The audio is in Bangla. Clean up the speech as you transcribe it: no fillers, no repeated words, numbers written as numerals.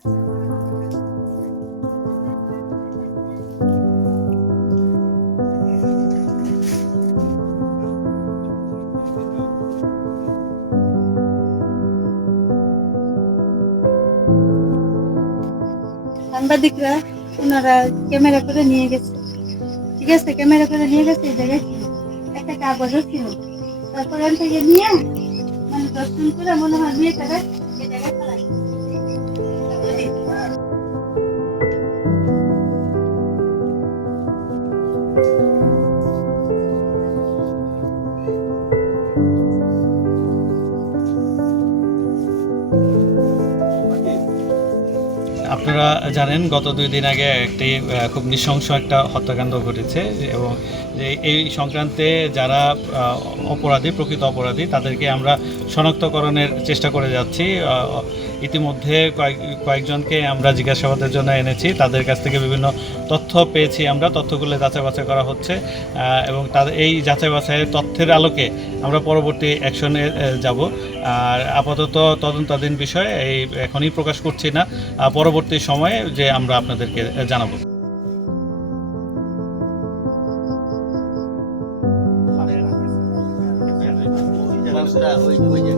সাংবাদিকরা ওনারা ক্যামেরা করে নিয়ে গেছে, ঠিক আছে, ক্যামেরা করে নিয়ে গেছে। এই জায়গায় ছিল একটা কাগজও ছিল। তারপর ওখান থেকে নিয়ে মানে দর্শন করে মনে হয় নিয়ে তারা এই জায়গায় ফেলাই। আপনারা জানেন গত 2 দিন আগে একটি খুব নৃশংস একটা হত্যাকাণ্ড ঘটেছে এবং এই সংক্রান্তে যারা অপরাধী, প্রকৃত অপরাধী, তাদেরকে আমরা শনাক্তকরণের চেষ্টা করে যাচ্ছি। ইতিমধ্যে কয়েকজনকে আমরা জিজ্ঞাসাবাদের জন্য এনেছি। তাদের কাছ থেকে বিভিন্ন তথ্য পেয়েছি, আমরা তথ্যগুলো যাচাই বাছাই করা হচ্ছে এবং তাদের এই যাচাই বাছাইয়ের তথ্যের আলোকে আমরা পরবর্তী অ্যাকশনে যাব। আর আপাতত তদন্তাধীন বিষয় এই এখনই প্রকাশ করছি না, পরবর্তী সময়ে যে আমরা আপনাদেরকে জানাবো। ওই যে